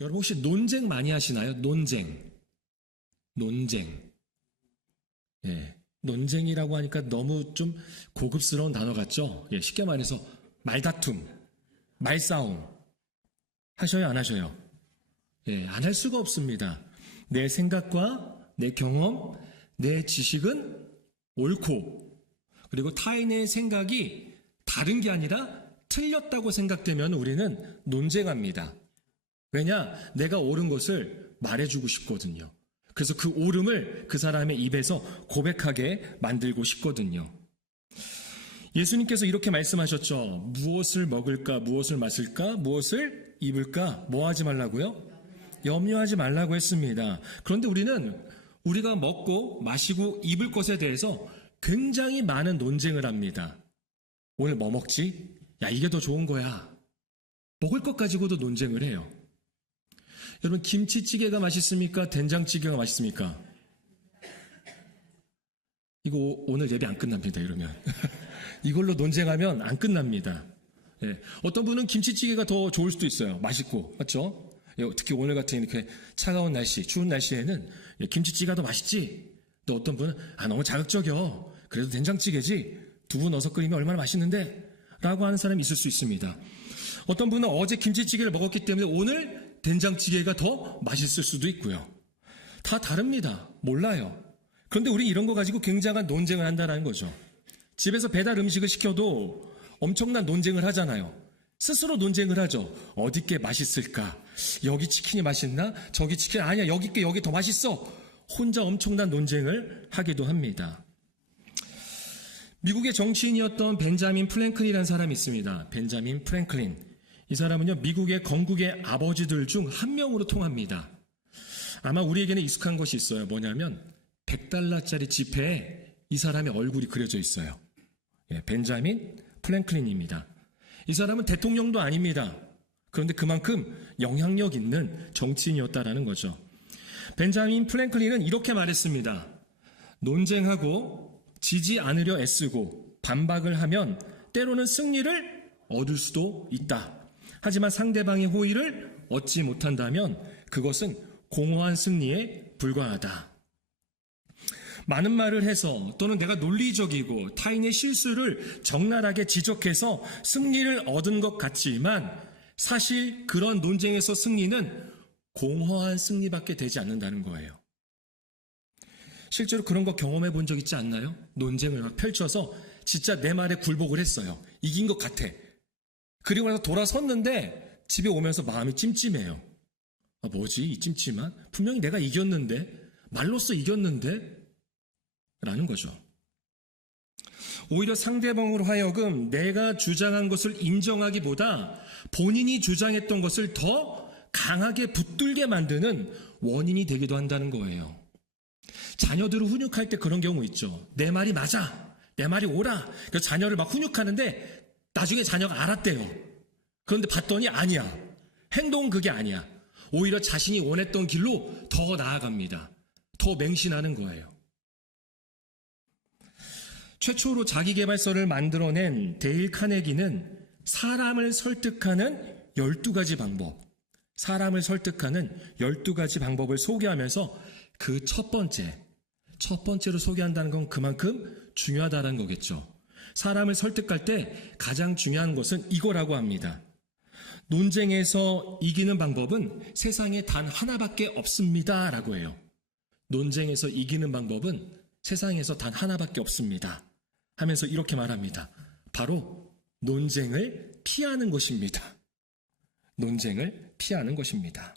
여러분 혹시 논쟁 많이 하시나요? 논쟁. 예. 논쟁이라고 하니까 너무 좀 고급스러운 단어 같죠? 예, 쉽게 말해서 말다툼, 말싸움. 하셔요, 안 하셔요? 예, 안 할 수가 없습니다. 내 생각과 내 경험, 내 지식은 옳고, 그리고 타인의 생각이 다른 게 아니라 틀렸다고 생각되면 우리는 논쟁합니다. 왜냐? 내가 옳은 것을 말해주고 싶거든요. 그래서 그 옳음을 그 사람의 입에서 고백하게 만들고 싶거든요. 예수님께서 이렇게 말씀하셨죠. 무엇을 먹을까, 무엇을 마실까, 무엇을 입을까, 뭐 하지 말라고요? 염려하지 말라고 했습니다. 그런데 우리는 우리가 먹고 마시고 입을 것에 대해서 굉장히 많은 논쟁을 합니다. 오늘 뭐 먹지? 야, 이게 더 좋은 거야. 먹을 것 가지고도 논쟁을 해요. 여러분, 김치찌개가 맛있습니까? 된장찌개가 맛있습니까? 이거 오늘 예배 안 끝납니다, 이러면. 이걸로 논쟁하면 안 끝납니다. 예. 어떤 분은 김치찌개가 더 좋을 수도 있어요. 맛있고, 맞죠? 예, 특히 오늘 같은 이렇게 차가운 날씨, 추운 날씨에는 예, 김치찌개가 더 맛있지. 또 어떤 분은 너무 자극적이야. 그래도 된장찌개지. 두부 넣어서 끓이면 얼마나 맛있는데? 라고 하는 사람이 있을 수 있습니다. 어떤 분은 어제 김치찌개를 먹었기 때문에 오늘 된장찌개가 더 맛있을 수도 있고요. 다 다릅니다. 몰라요. 그런데 우리 이런 거 가지고 굉장한 논쟁을 한다는 거죠. 집에서 배달 음식을 시켜도 엄청난 논쟁을 하잖아요. 스스로 논쟁을 하죠. 어디 게 맛있을까? 여기 치킨이 맛있나? 저기 치킨 아니야. 여기 게 여기 더 맛있어. 혼자 엄청난 논쟁을 하기도 합니다. 미국의 정치인이었던 벤자민 프랭클린이라는 사람이 있습니다. 벤자민 프랭클린. 이 사람은요, 미국의 건국의 아버지들 중 한 명으로 통합니다. 아마 우리에게는 익숙한 것이 있어요. 뭐냐면 $100짜리 지폐에 이 사람의 얼굴이 그려져 있어요. 예, 벤자민 프랭클린입니다. 이 사람은 대통령도 아닙니다. 그런데 그만큼 영향력 있는 정치인이었다라는 거죠. 벤자민 프랭클린은 이렇게 말했습니다. 논쟁하고 지지 않으려 애쓰고 반박을 하면 때로는 승리를 얻을 수도 있다. 하지만 상대방의 호의를 얻지 못한다면 그것은 공허한 승리에 불과하다. 많은 말을 해서 또는 내가 논리적이고 타인의 실수를 적나라하게 지적해서 승리를 얻은 것 같지만 사실 그런 논쟁에서 승리는 공허한 승리밖에 되지 않는다는 거예요. 실제로 그런 거 경험해 본 적 있지 않나요? 논쟁을 막 펼쳐서 진짜 내 말에 굴복을 했어요. 이긴 것 같아. 그리고 나서 돌아섰는데 집에 오면서 마음이 찜찜해요. 뭐지 이 찜찜한? 분명히 내가 이겼는데, 말로써 이겼는데? 라는 거죠. 오히려 상대방으로 하여금 내가 주장한 것을 인정하기보다 본인이 주장했던 것을 더 강하게 붙들게 만드는 원인이 되기도 한다는 거예요. 자녀들을 훈육할 때 그런 경우 있죠. 내 말이 맞아. 내 말이 옳아. 그래서 자녀를 막 훈육하는데 나중에 자녀가 알았대요. 그런데 봤더니 아니야. 행동은 그게 아니야. 오히려 자신이 원했던 길로 더 나아갑니다. 더 맹신하는 거예요. 최초로 자기계발서를 만들어낸 데일 카네기는 사람을 설득하는 12가지 방법, 사람을 설득하는 12가지 방법을 소개하면서 그 첫 번째로 소개한다는 건 그만큼 중요하다는 거겠죠. 사람을 설득할 때 가장 중요한 것은 이거라고 합니다. 논쟁에서 이기는 방법은 세상에 단 하나밖에 없습니다. 라고 해요. 논쟁에서 이기는 방법은 세상에서 단 하나밖에 없습니다. 하면서 이렇게 말합니다. 바로 논쟁을 피하는 것입니다. 논쟁을 피하는 것입니다.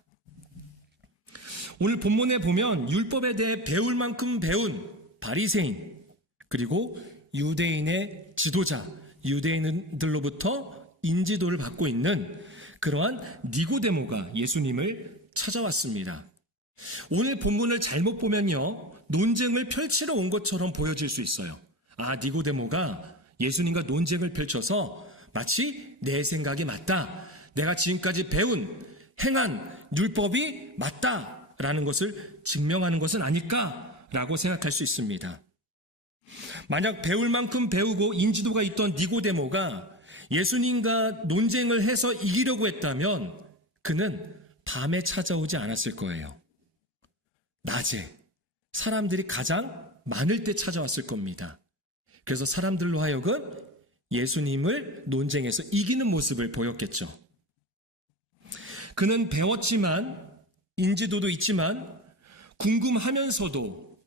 오늘 본문에 보면 율법에 대해 배울 만큼 배운 바리새인, 그리고 유대인의 지도자, 유대인들로부터 인지도를 받고 있는 그러한 니고데모가 예수님을 찾아왔습니다. 오늘 본문을 잘못 보면요, 논쟁을 펼치러 온 것처럼 보여질 수 있어요. 니고데모가 예수님과 논쟁을 펼쳐서 마치 내 생각이 맞다, 내가 지금까지 배운 행한 율법이 맞다라는 것을 증명하는 것은 아닐까라고 생각할 수 있습니다. 만약 배울 만큼 배우고 인지도가 있던 니고데모가 예수님과 논쟁을 해서 이기려고 했다면 그는 밤에 찾아오지 않았을 거예요. 낮에 사람들이 가장 많을 때 찾아왔을 겁니다. 그래서 사람들로 하여금 예수님을 논쟁에서 이기는 모습을 보였겠죠. 그는 배웠지만, 인지도도 있지만, 궁금하면서도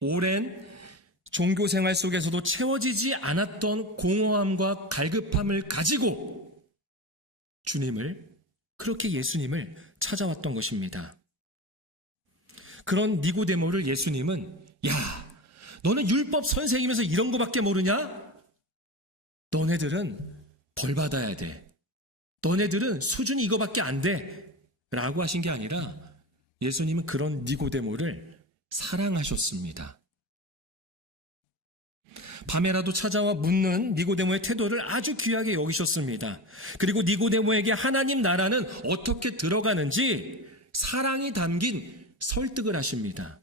오랜 종교생활 속에서도 채워지지 않았던 공허함과 갈급함을 가지고 그렇게 예수님을 찾아왔던 것입니다. 그런 니고데모를 예수님은, 야, 너는 율법 선생이면서 이런 거밖에 모르냐? 너네들은 벌 받아야 돼. 너네들은 수준이 이거밖에 안 돼. 라고 하신 게 아니라 예수님은 그런 니고데모를 사랑하셨습니다. 밤에라도 찾아와 묻는 니고데모의 태도를 아주 귀하게 여기셨습니다. 그리고 니고데모에게 하나님 나라는 어떻게 들어가는지 사랑이 담긴 설득을 하십니다.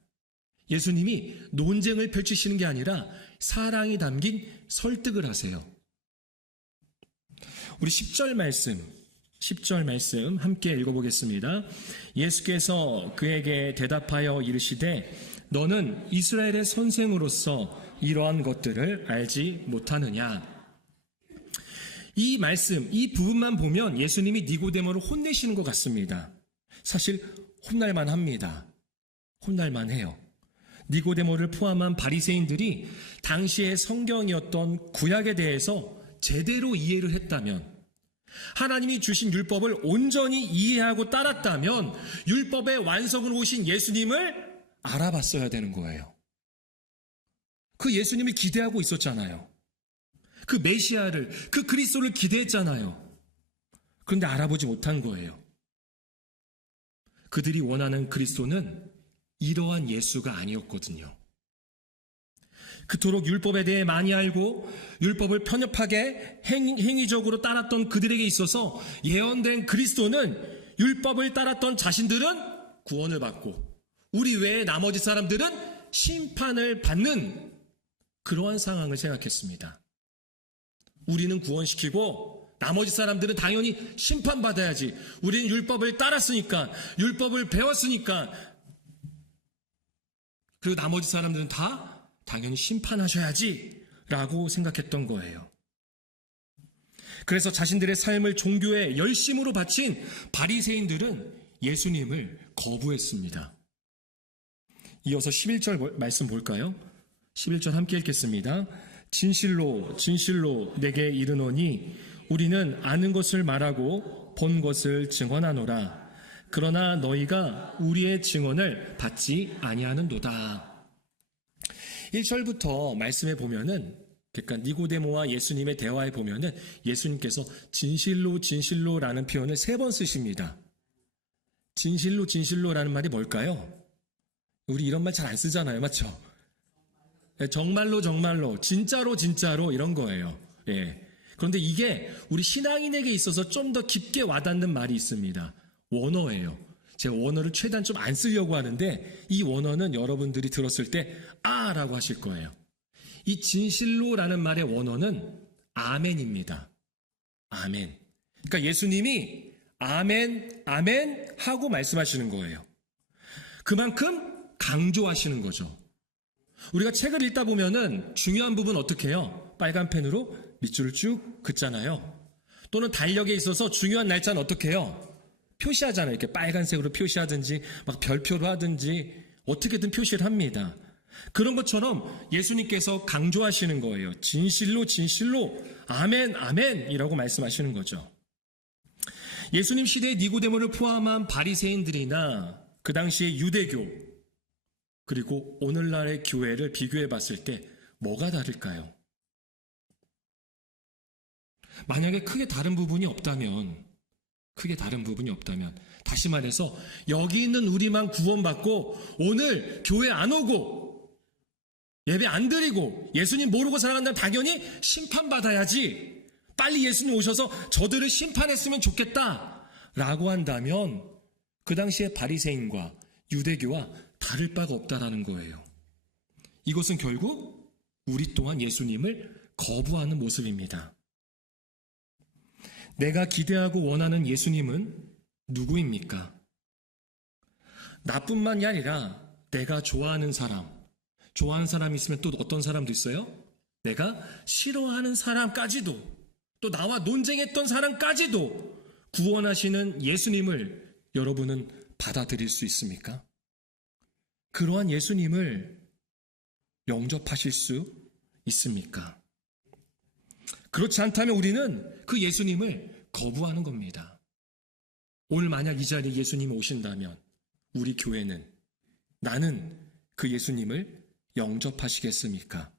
예수님이 논쟁을 펼치시는 게 아니라 사랑이 담긴 설득을 하세요. 우리 10절 말씀 함께 읽어보겠습니다. 예수께서 그에게 대답하여 이르시되 너는 이스라엘의 선생으로서 이러한 것들을 알지 못하느냐. 이 말씀, 이 부분만 보면 예수님이 니고데모를 혼내시는 것 같습니다. 사실 혼날만 합니다. 혼날만 해요. 니고데모를 포함한 바리새인들이 당시의 성경이었던 구약에 대해서 제대로 이해를 했다면, 하나님이 주신 율법을 온전히 이해하고 따랐다면 율법의 완성으로 오신 예수님을 알아봤어야 되는 거예요. 그 예수님을 기대하고 있었잖아요. 그 메시아를, 그 그리스도를 기대했잖아요. 그런데 알아보지 못한 거예요. 그들이 원하는 그리스도는 이러한 예수가 아니었거든요. 그토록 율법에 대해 많이 알고 율법을 편협하게 행위적으로 따랐던 그들에게 있어서 예언된 그리스도는 율법을 따랐던 자신들은 구원을 받고 우리 외에 나머지 사람들은 심판을 받는 그러한 상황을 생각했습니다. 우리는 구원시키고 나머지 사람들은 당연히 심판받아야지. 우리는 율법을 따랐으니까, 율법을 배웠으니까, 그리고 나머지 사람들은 다 당연히 심판하셔야지 라고 생각했던 거예요. 그래서 자신들의 삶을 종교에 열심으로 바친 바리새인들은 예수님을 거부했습니다. 이어서 11절 말씀 볼까요? 11절 함께 읽겠습니다. 진실로 진실로 내게 이르노니 우리는 아는 것을 말하고 본 것을 증언하노라. 그러나 너희가 우리의 증언을 받지 아니하는도다. 1절부터 말씀에 보면은, 그러니까 니고데모와 예수님의 대화에 보면은 예수님께서 진실로 진실로라는 표현을 3번 쓰십니다. 진실로 진실로라는 말이 뭘까요? 우리 이런 말 잘 안 쓰잖아요. 맞죠? 정말로 정말로, 진짜로 진짜로 이런 거예요. 예. 그런데 이게 우리 신앙인에게 있어서 좀 더 깊게 와닿는 말이 있습니다. 원어예요. 제가 원어를 최대한 좀 안 쓰려고 하는데 이 원어는 여러분들이 들었을 때 아! 라고 하실 거예요. 이 진실로라는 말의 원어는 아멘입니다. 아멘. 그러니까 예수님이 아멘, 아멘 하고 말씀하시는 거예요. 그만큼 강조하시는 거죠. 우리가 책을 읽다 보면은 중요한 부분 어떻게 해요? 빨간 펜으로 밑줄을 쭉 긋잖아요. 또는 달력에 있어서 중요한 날짜는 어떻게 해요? 표시하잖아요. 이렇게 빨간색으로 표시하든지 막 별표로 하든지 어떻게든 표시를 합니다. 그런 것처럼 예수님께서 강조하시는 거예요. 진실로 진실로 아멘 아멘이라고 말씀하시는 거죠. 예수님 시대의 니고데모를 포함한 바리새인들이나 그 당시의 유대교, 그리고 오늘날의 교회를 비교해 봤을 때 뭐가 다를까요? 만약에 크게 다른 부분이 없다면, 다시 말해서 여기 있는 우리만 구원받고 오늘 교회 안 오고 예배 안 드리고 예수님 모르고 살아간다면 당연히 심판받아야지, 빨리 예수님 오셔서 저들을 심판했으면 좋겠다 라고 한다면 그 당시의 바리새인과 유대교와 다를 바가 없다라는 거예요. 이것은 결국 우리 또한 예수님을 거부하는 모습입니다. 내가 기대하고 원하는 예수님은 누구입니까? 나뿐만이 아니라 내가 좋아하는 사람이 있으면 또 어떤 사람도 있어요? 내가 싫어하는 사람까지도, 또 나와 논쟁했던 사람까지도 구원하시는 예수님을 여러분은 받아들일 수 있습니까? 그러한 예수님을 영접하실 수 있습니까? 그렇지 않다면 우리는 그 예수님을 거부하는 겁니다. 오늘 만약 이 자리에 예수님이 오신다면 우리 교회는, 나는 그 예수님을 영접하시겠습니까?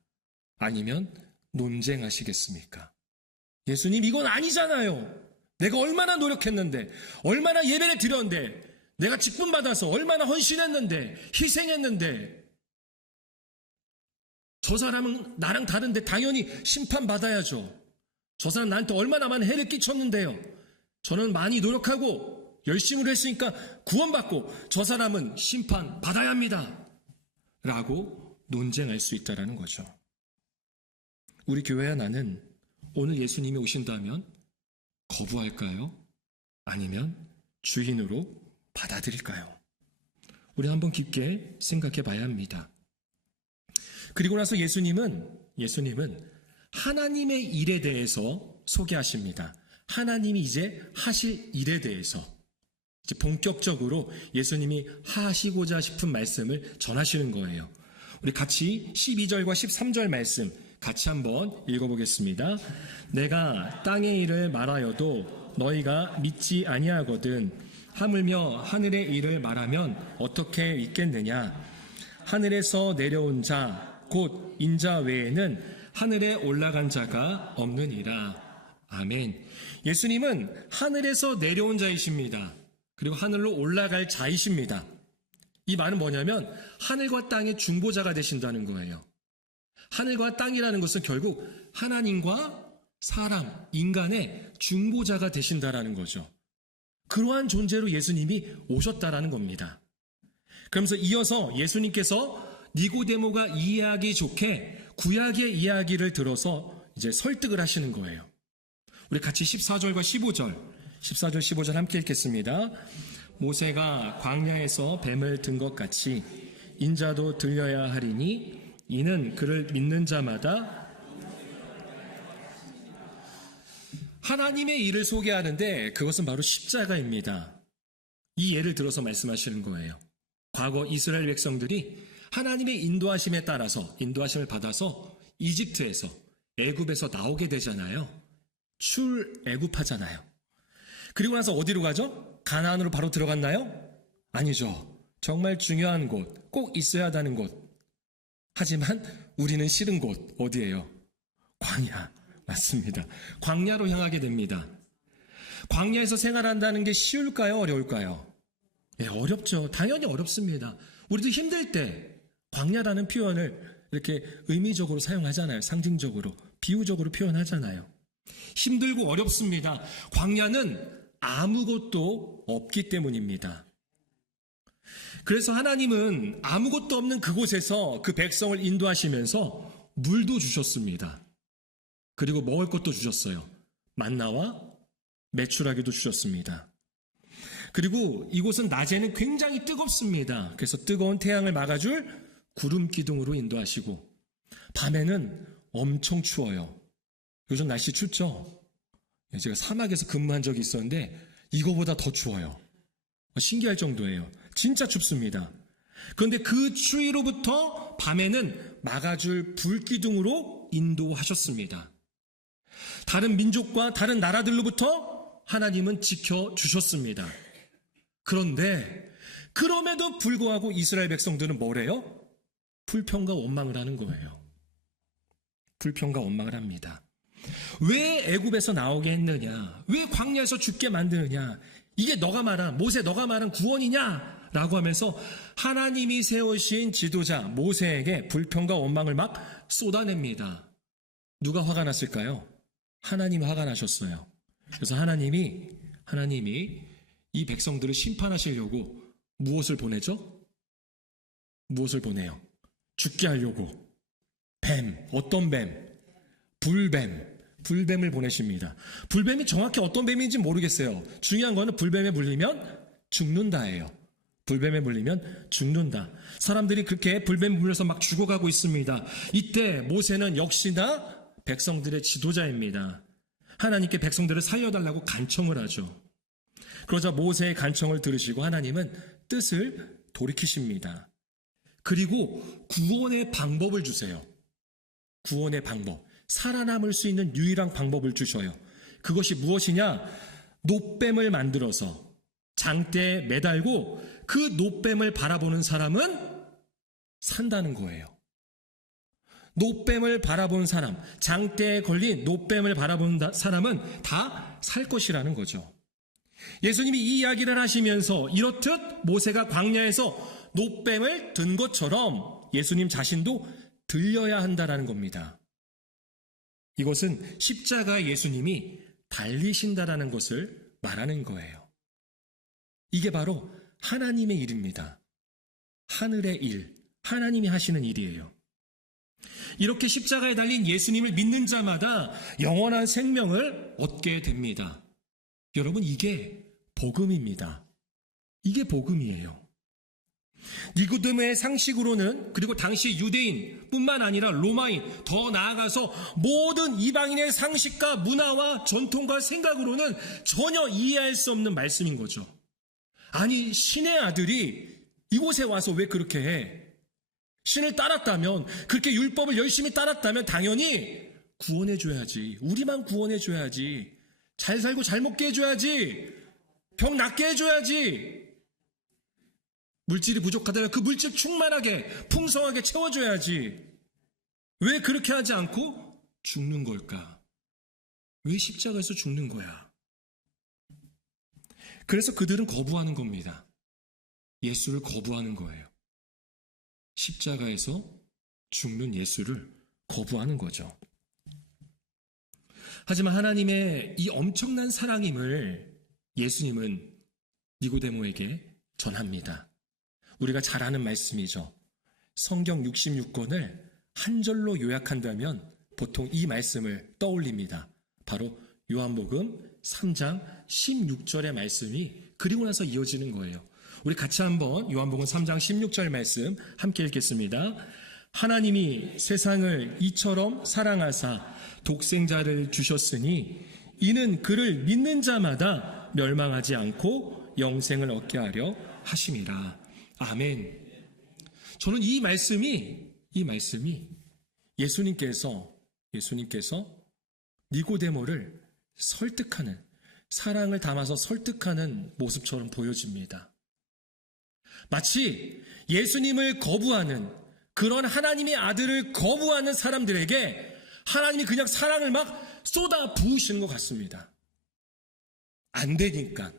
아니면 논쟁하시겠습니까? 예수님, 이건 아니잖아요. 내가 얼마나 노력했는데, 얼마나 예배를 드렸는데, 내가 직분 받아서 얼마나 헌신했는데, 희생했는데, 저 사람은 나랑 다른데 당연히 심판받아야죠. 저 사람 나한테 얼마나 많은 해를 끼쳤는데요. 저는 많이 노력하고 열심히 했으니까 구원받고 저 사람은 심판받아야 합니다. 라고 논쟁할 수 있다는 거죠. 우리 교회와 나는 오늘 예수님이 오신다면 거부할까요? 아니면 주인으로 받아들일까요? 우리 한번 깊게 생각해 봐야 합니다. 그리고 나서 예수님은 하나님의 일에 대해서 소개하십니다. 하나님이 이제 하실 일에 대해서 이제 본격적으로 예수님이 하시고자 싶은 말씀을 전하시는 거예요. 우리 같이 12절과 13절 말씀 같이 한번 읽어보겠습니다. 내가 땅의 일을 말하여도 너희가 믿지 아니하거든. 하물며 하늘의 일을 말하면 어떻게 믿겠느냐? 하늘에서 내려온 자 곧 인자 외에는 하늘에 올라간 자가 없느니라. 아멘. 예수님은 하늘에서 내려온 자이십니다. 그리고 하늘로 올라갈 자이십니다. 이 말은 뭐냐면 하늘과 땅의 중보자가 되신다는 거예요. 하늘과 땅이라는 것은 결국 하나님과 사람, 인간의 중보자가 되신다라는 거죠. 그러한 존재로 예수님이 오셨다라는 겁니다. 그러면서 이어서 예수님께서 니고데모가 이해하기 좋게 구약의 이야기를 들어서 이제 설득을 하시는 거예요. 우리 같이 14절과 15절, 14절, 15절 함께 읽겠습니다. 모세가 광야에서 뱀을 든 것 같이 인자도 들려야 하리니 이는 그를 믿는 자마다 하나님의 일을 소개하는데 그것은 바로 십자가입니다. 이 예를 들어서 말씀하시는 거예요. 과거 이스라엘 백성들이 하나님의 인도하심에 따라서 인도하심을 받아서 이집트에서 애굽에서 나오게 되잖아요. 출애굽하잖아요. 그리고 나서 어디로 가죠? 가나안으로 바로 들어갔나요? 아니죠. 정말 중요한 곳, 꼭 있어야 하는 곳. 하지만 우리는 싫은 곳 어디예요? 광야. 맞습니다. 광야로 향하게 됩니다. 광야에서 생활한다는 게 쉬울까요? 어려울까요? 네, 어렵죠. 당연히 어렵습니다. 우리도 힘들 때 광야라는 표현을 이렇게 의미적으로 사용하잖아요. 상징적으로, 비유적으로 표현하잖아요. 힘들고 어렵습니다. 광야는 아무것도 없기 때문입니다. 그래서 하나님은 아무것도 없는 그곳에서 그 백성을 인도하시면서 물도 주셨습니다. 그리고 먹을 것도 주셨어요. 만나와 메추라기도 주셨습니다. 그리고 이곳은 낮에는 굉장히 뜨겁습니다. 그래서 뜨거운 태양을 막아줄 구름 기둥으로 인도하시고 밤에는 엄청 추워요. 요즘 날씨 춥죠? 제가 사막에서 근무한 적이 있었는데 이거보다 더 추워요. 신기할 정도예요. 진짜 춥습니다. 그런데 그 추위로부터 밤에는 막아줄 불기둥으로 인도하셨습니다. 다른 민족과 다른 나라들로부터 하나님은 지켜주셨습니다. 그런데 그럼에도 불구하고 이스라엘 백성들은 뭐래요? 불평과 원망을 하는 거예요. 불평과 원망을 합니다. 왜 애굽에서 나오게 했느냐? 왜 광야에서 죽게 만드느냐? 이게 너가 말한, 모세 너가 말한 구원이냐? 라고 하면서 하나님이 세우신 지도자 모세에게 불평과 원망을 막 쏟아냅니다. 누가 화가 났을까요? 하나님이 화가 나셨어요. 그래서 하나님이 이 백성들을 심판하시려고 무엇을 보내죠? 무엇을 보내요? 죽게 하려고 뱀, 어떤 뱀? 불뱀을 보내십니다. 불뱀이 정확히 어떤 뱀인지 모르겠어요. 중요한 거는 불뱀에 물리면 죽는다예요. 불뱀에 물리면 죽는다. 사람들이 그렇게 불뱀에 물려서 막 죽어가고 있습니다. 이때 모세는 역시나 백성들의 지도자입니다. 하나님께 백성들을 살려달라고 간청을 하죠. 그러자 모세의 간청을 들으시고 하나님은 뜻을 돌이키십니다. 그리고 구원의 방법을 주세요. 구원의 방법, 살아남을 수 있는 유일한 방법을 주셔요. 그것이 무엇이냐? 놋뱀을 만들어서 장대에 매달고 그 놋뱀을 바라보는 사람은 산다는 거예요. 놋뱀을 바라보는 사람, 장대에 걸린 놋뱀을 바라보는 사람은 다 살 것이라는 거죠. 예수님이 이 이야기를 하시면서 이렇듯 모세가 광야에서 놋뱀을 든 것처럼 예수님 자신도 들려야 한다라는 겁니다. 이것은 십자가 예수님이 달리신다라는 것을 말하는 거예요. 이게 바로 하나님의 일입니다. 하늘의 일, 하나님이 하시는 일이에요. 이렇게 십자가에 달린 예수님을 믿는 자마다 영원한 생명을 얻게 됩니다. 여러분, 이게 복음입니다. 이게 복음이에요. 니고데모의 상식으로는, 그리고 당시 유대인뿐만 아니라 로마인, 더 나아가서 모든 이방인의 상식과 문화와 전통과 생각으로는 전혀 이해할 수 없는 말씀인 거죠. 아니, 신의 아들이 이곳에 와서 왜 그렇게 해? 신을 따랐다면, 그렇게 율법을 열심히 따랐다면 당연히 구원해줘야지. 우리만 구원해줘야지. 잘 살고 잘 먹게 해줘야지. 병 낫게 해줘야지. 물질이 부족하다면 그 물질 충만하게, 풍성하게 채워줘야지. 왜 그렇게 하지 않고 죽는 걸까? 왜 십자가에서 죽는 거야? 그래서 그들은 거부하는 겁니다. 예수를 거부하는 거예요. 십자가에서 죽는 예수를 거부하는 거죠. 하지만 하나님의 이 엄청난 사랑임을 예수님은 니고데모에게 전합니다. 우리가 잘 아는 말씀이죠. 성경 66권을 한 절로 요약한다면 보통 이 말씀을 떠올립니다. 바로 요한복음 3장 16절의 말씀이 그리고 나서 이어지는 거예요. 우리 같이 한번 요한복음 3장 16절 말씀 함께 읽겠습니다. 하나님이 세상을 이처럼 사랑하사 독생자를 주셨으니 이는 그를 믿는 자마다 멸망하지 않고 영생을 얻게 하려 하심이라. 아멘. 저는 이 말씀이 예수님께서 니고데모를 설득하는, 사랑을 담아서 설득하는 모습처럼 보여집니다. 마치 예수님을 거부하는, 그런 하나님의 아들을 거부하는 사람들에게 하나님이 그냥 사랑을 막 쏟아 부으시는 것 같습니다. 안 되니까.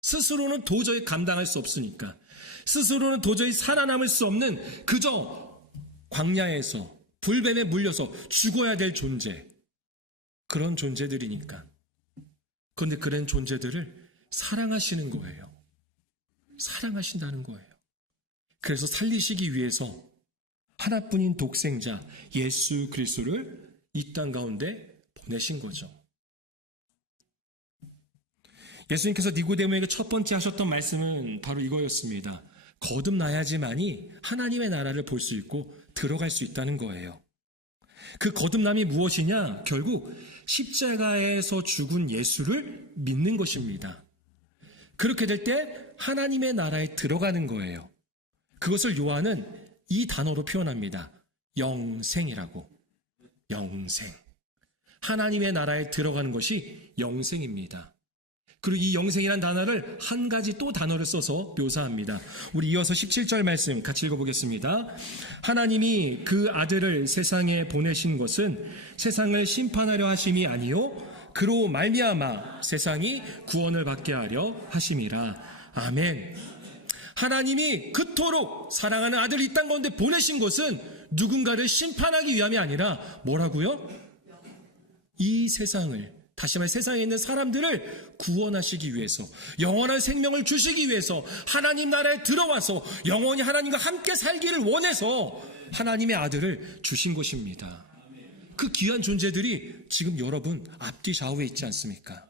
스스로는 도저히 감당할 수 없으니까. 스스로는 도저히 살아남을 수 없는, 그저 광야에서 불뱀에 물려서 죽어야 될 존재, 그런 존재들이니까. 그런데 그런 존재들을 사랑하시는 거예요. 사랑하신다는 거예요. 그래서 살리시기 위해서 하나뿐인 독생자 예수 그리스도를 이 땅 가운데 보내신 거죠. 예수님께서 니고데모에게 첫 번째 하셨던 말씀은 바로 이거였습니다. 거듭나야지만이 하나님의 나라를 볼 수 있고 들어갈 수 있다는 거예요. 그 거듭남이 무엇이냐? 결국 십자가에서 죽은 예수를 믿는 것입니다. 그렇게 될 때 하나님의 나라에 들어가는 거예요. 그것을 요한은 이 단어로 표현합니다. 영생이라고. 영생. 하나님의 나라에 들어가는 것이 영생입니다. 그리고 이 영생이라는 단어를 한 가지 또 단어를 써서 묘사합니다. 우리 이어서 17절 말씀 같이 읽어보겠습니다. 하나님이 그 아들을 세상에 보내신 것은 세상을 심판하려 하심이 아니요 그로 말미암아 세상이 구원을 받게 하려 하심이라. 아멘. 하나님이 그토록 사랑하는 아들을 이 땅 가운데 보내신 것은 누군가를 심판하기 위함이 아니라 뭐라고요? 이 세상을, 다시 말해 세상에 있는 사람들을 구원하시기 위해서, 영원한 생명을 주시기 위해서 하나님 나라에 들어와서 영원히 하나님과 함께 살기를 원해서 하나님의 아들을 주신 것입니다. 그 귀한 존재들이 지금 여러분 앞뒤 좌우에 있지 않습니까?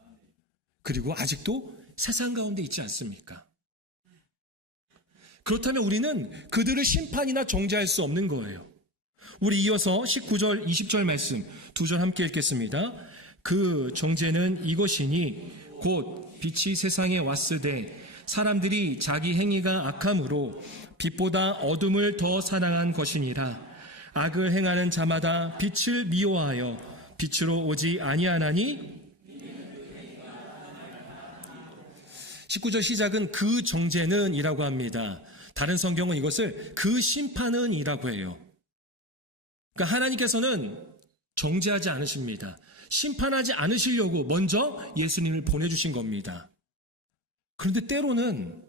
그리고 아직도 세상 가운데 있지 않습니까? 그렇다면 우리는 그들을 심판이나 정죄할 수 없는 거예요. 우리 이어서 19절, 20절 말씀 두 절 함께 읽겠습니다. 그 정죄는 이것이니 곧 빛이 세상에 왔으되 사람들이 자기 행위가 악함으로 빛보다 어둠을 더 사랑한 것이니라. 악을 행하는 자마다 빛을 미워하여 빛으로 오지 아니하나니. 19절 시작은 그 정죄는 이라고 합니다. 다른 성경은 이것을 그 심판은 이라고 해요. 그러니까 하나님께서는 정죄하지 않으십니다. 심판하지 않으시려고 먼저 예수님을 보내주신 겁니다. 그런데 때로는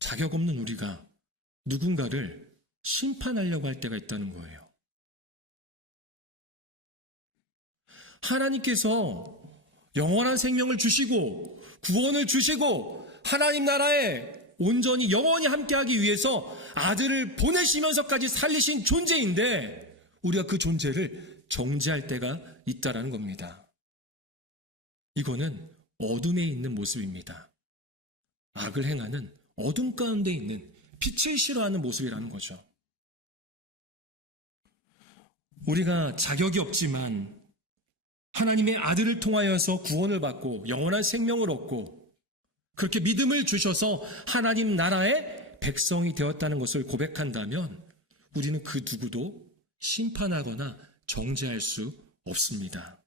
자격 없는 우리가 누군가를 심판하려고 할 때가 있다는 거예요. 하나님께서 영원한 생명을 주시고 구원을 주시고 하나님 나라에 온전히 영원히 함께하기 위해서 아들을 보내시면서까지 살리신 존재인데 우리가 그 존재를 정죄할 때가 있다라는 겁니다. 이거는 어둠에 있는 모습입니다. 악을 행하는 어둠 가운데 있는 빛을 싫어하는 모습이라는 거죠. 우리가 자격이 없지만 하나님의 아들을 통하여서 구원을 받고 영원한 생명을 얻고 그렇게 믿음을 주셔서 하나님 나라의 백성이 되었다는 것을 고백한다면 우리는 그 누구도 심판하거나 정죄할 수 없습니다.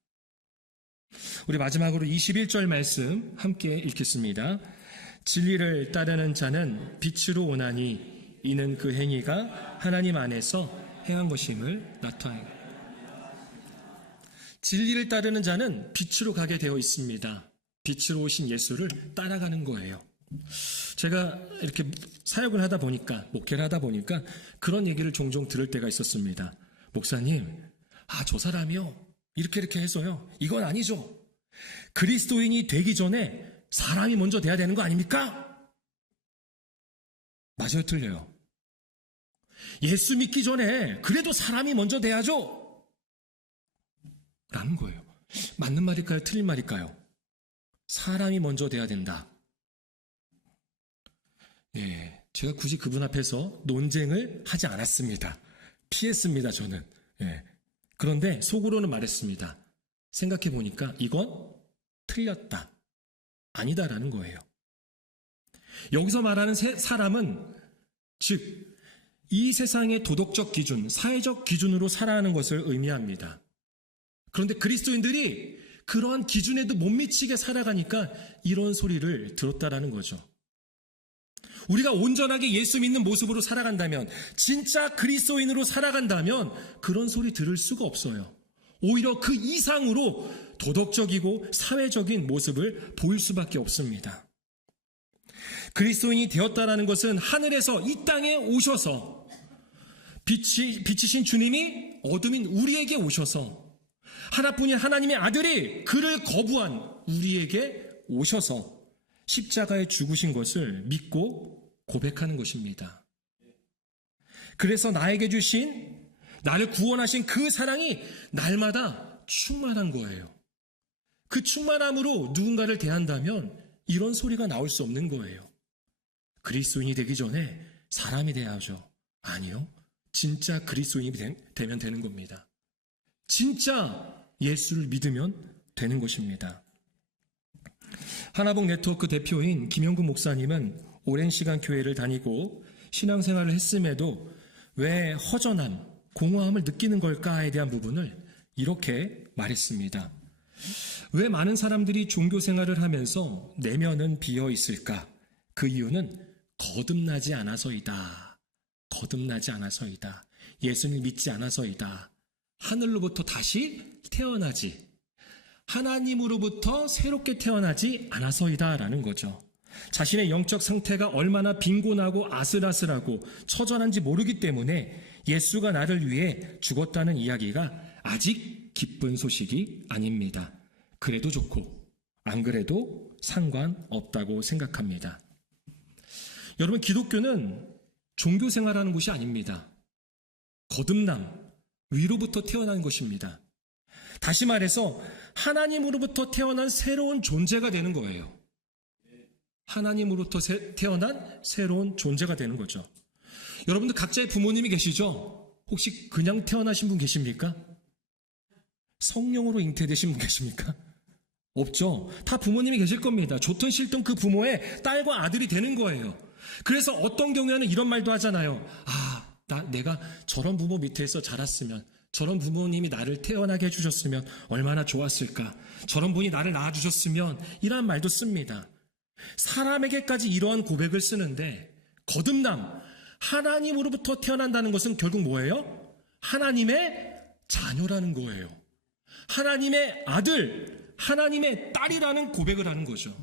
우리 마지막으로 21절 말씀 함께 읽겠습니다. 진리를 따르는 자는 빛으로 오나니 이는 그 행위가 하나님 안에서 행한 것임을 나타내요. 진리를 따르는 자는 빛으로 가게 되어 있습니다. 빛으로 오신 예수를 따라가는 거예요. 제가 이렇게 사역을 하다 보니까, 목회를 하다 보니까 그런 얘기를 종종 들을 때가 있었습니다. 목사님, 저 사람이요, 이렇게 해서요, 이건 아니죠. 그리스도인이 되기 전에 사람이 먼저 돼야 되는 거 아닙니까? 맞아요, 틀려요? 예수 믿기 전에 그래도 사람이 먼저 돼야죠. 라는 거예요. 맞는 말일까요? 틀린 말일까요? 사람이 먼저 돼야 된다. 제가 굳이 그분 앞에서 논쟁을 하지 않았습니다. 피했습니다, 저는. 그런데 속으로는 말했습니다. 생각해 보니까 이건 틀렸다. 아니다라는 거예요. 여기서 말하는 사람은 즉 이 세상의 도덕적 기준, 사회적 기준으로 살아가는 것을 의미합니다. 그런데 그리스도인들이 그러한 기준에도 못 미치게 살아가니까 이런 소리를 들었다라는 거죠. 우리가 온전하게 예수 믿는 모습으로 살아간다면, 진짜 그리스도인으로 살아간다면 그런 소리 들을 수가 없어요. 오히려 그 이상으로 도덕적이고 사회적인 모습을 보일 수밖에 없습니다. 그리스도인이 되었다라는 것은 하늘에서 이 땅에 오셔서 빛이신 주님이 어둠인 우리에게 오셔서 하나뿐인 하나님의 아들이 그를 거부한 우리에게 오셔서 십자가에 죽으신 것을 믿고 고백하는 것입니다. 그래서 나에게 주신, 나를 구원하신 그 사랑이 날마다 충만한 거예요. 그 충만함으로 누군가를 대한다면 이런 소리가 나올 수 없는 거예요. 그리스도인이 되기 전에 사람이 돼야죠. 아니요. 진짜 그리스도인이 되면 되는 겁니다. 진짜 예수를 믿으면 되는 것입니다. 하나복 네트워크 대표인 김영구 목사님은 오랜 시간 교회를 다니고 신앙생활을 했음에도 왜 허전함, 공허함을 느끼는 걸까에 대한 부분을 이렇게 말했습니다. 왜 많은 사람들이 종교 생활을 하면서 내면은 비어 있을까? 그 이유는 거듭나지 않아서이다. 거듭나지 않아서이다. 예수님을 믿지 않아서이다. 하늘로부터 다시 태어나지, 하나님으로부터 새롭게 태어나지 않아서이다 라는 거죠. 자신의 영적 상태가 얼마나 빈곤하고 아슬아슬하고 처절한지 모르기 때문에 예수가 나를 위해 죽었다는 이야기가 아직 기쁜 소식이 아닙니다. 그래도 좋고 안 그래도 상관없다고 생각합니다. 여러분, 기독교는 종교 생활하는 곳이 아닙니다. 거듭남, 위로부터 태어난 것입니다. 다시 말해서 하나님으로부터 태어난 새로운 존재가 되는 거예요. 하나님으로부터 태어난 새로운 존재가 되는 거죠. 여러분들 각자의 부모님이 계시죠? 혹시 그냥 태어나신 분 계십니까? 성령으로 잉태되신 분 계십니까? 없죠. 다 부모님이 계실 겁니다. 좋든 싫든 그 부모의 딸과 아들이 되는 거예요. 그래서 어떤 경우에는 이런 말도 하잖아요. 내가 저런 부모 밑에서 자랐으면, 저런 부모님이 나를 태어나게 해주셨으면 얼마나 좋았을까. 저런 분이 나를 낳아주셨으면, 이런 말도 씁니다. 사람에게까지 이러한 고백을 쓰는데, 거듭남, 하나님으로부터 태어난다는 것은 결국 뭐예요? 하나님의 자녀라는 거예요. 하나님의 아들, 하나님의 딸이라는 고백을 하는 거죠.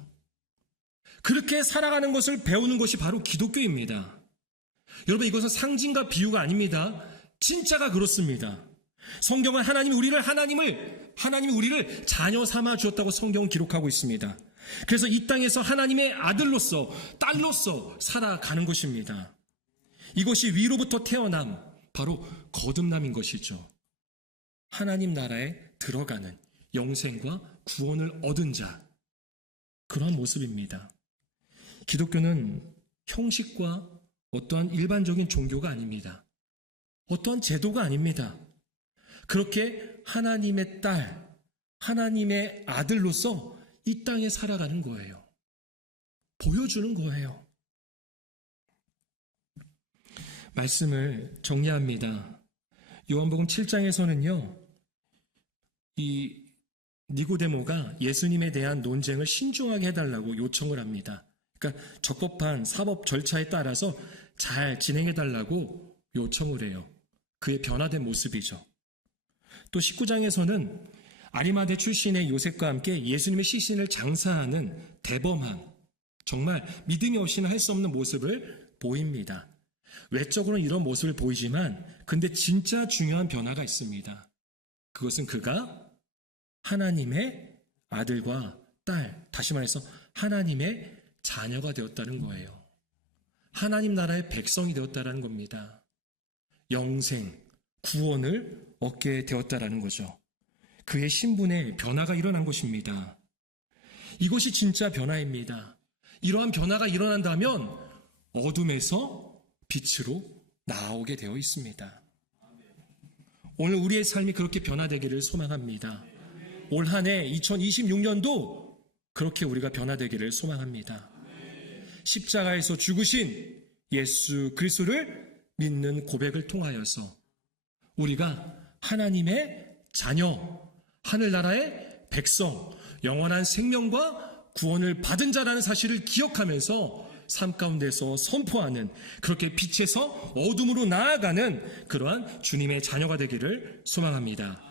그렇게 살아가는 것을 배우는 것이 바로 기독교입니다. 여러분, 이것은 상징과 비유가 아닙니다. 진짜가 그렇습니다. 성경은 하나님이 우리를 자녀 삼아 주었다고 성경은 기록하고 있습니다. 그래서 이 땅에서 하나님의 아들로서, 딸로서 살아가는 것입니다. 이것이 위로부터 태어남, 바로 거듭남인 것이죠. 하나님 나라에 들어가는 영생과 구원을 얻은 자, 그러한 모습입니다. 기독교는 형식과 어떠한 일반적인 종교가 아닙니다. 어떠한 제도가 아닙니다. 그렇게 하나님의 딸, 하나님의 아들로서 이 땅에 살아가는 거예요. 보여주는 거예요. 말씀을 정리합니다. 요한복음 7장에서는요, 이 니고데모가 예수님에 대한 논쟁을 신중하게 해달라고 요청을 합니다. 그러니까 적법한 사법 절차에 따라서 잘 진행해달라고 요청을 해요. 그의 변화된 모습이죠. 또 19장에서는 아리마대 출신의 요셉과 함께 예수님의 시신을 장사하는 대범한, 정말 믿음이 없이는 할 수 없는 모습을 보입니다. 외적으로는 이런 모습을 보이지만 근데 진짜 중요한 변화가 있습니다. 그것은 그가 하나님의 아들과 딸, 다시 말해서 하나님의 자녀가 되었다는 거예요. 하나님 나라의 백성이 되었다는 겁니다. 영생, 구원을 얻게 되었다는 거죠. 그의 신분에 변화가 일어난 것입니다. 이것이 진짜 변화입니다. 이러한 변화가 일어난다면 어둠에서 빛으로 나오게 되어 있습니다. 오늘 우리의 삶이 그렇게 변화되기를 소망합니다. 올 한 해 2026년도 그렇게 우리가 변화되기를 소망합니다. 십자가에서 죽으신 예수 그리스도를 믿는 고백을 통하여서 우리가 하나님의 자녀, 하늘나라의 백성, 영원한 생명과 구원을 받은 자라는 사실을 기억하면서 삶 가운데서 선포하는, 그렇게 빛에서 어둠으로 나아가는 그러한 주님의 자녀가 되기를 소망합니다.